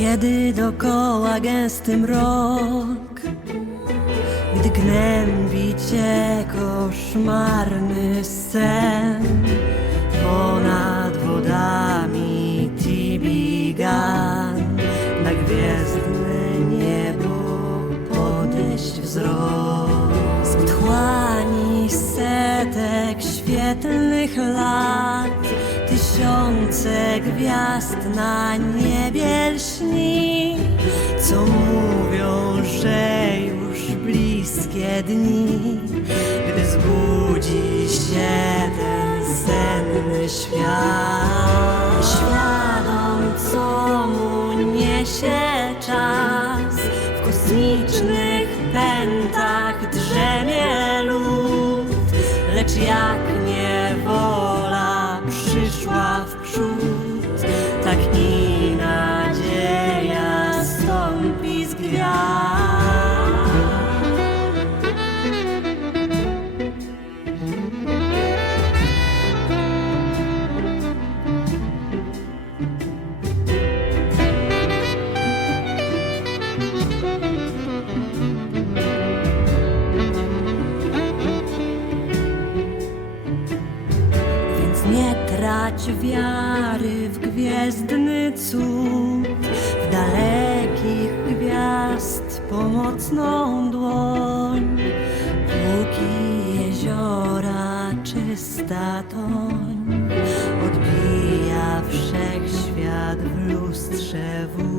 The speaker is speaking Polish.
Kiedy dokoła gęsty mrok Gdy gnębi cię koszmarny sen Ponad wodami Tibigan Na gwiezdne niebo podnieść wzrok. Z otchłani setek świetlnych lat Tysiące gwiazd na niebie lśni Co mówią, że już bliskie dni. Gdy zbudzi się ten senny świat Świadom, co mu niesie czas W kosmicznych pętach drzemie lód. Lecz jak niewola przyszła w przód. Tak i nadzieja stąpi z gwiazd. Więc nie brać wiary w gwiezdny cud, w dalekich gwiazd pomocną dłoń, póki jeziora czysta toń odbija wszechświat w lustrze wód.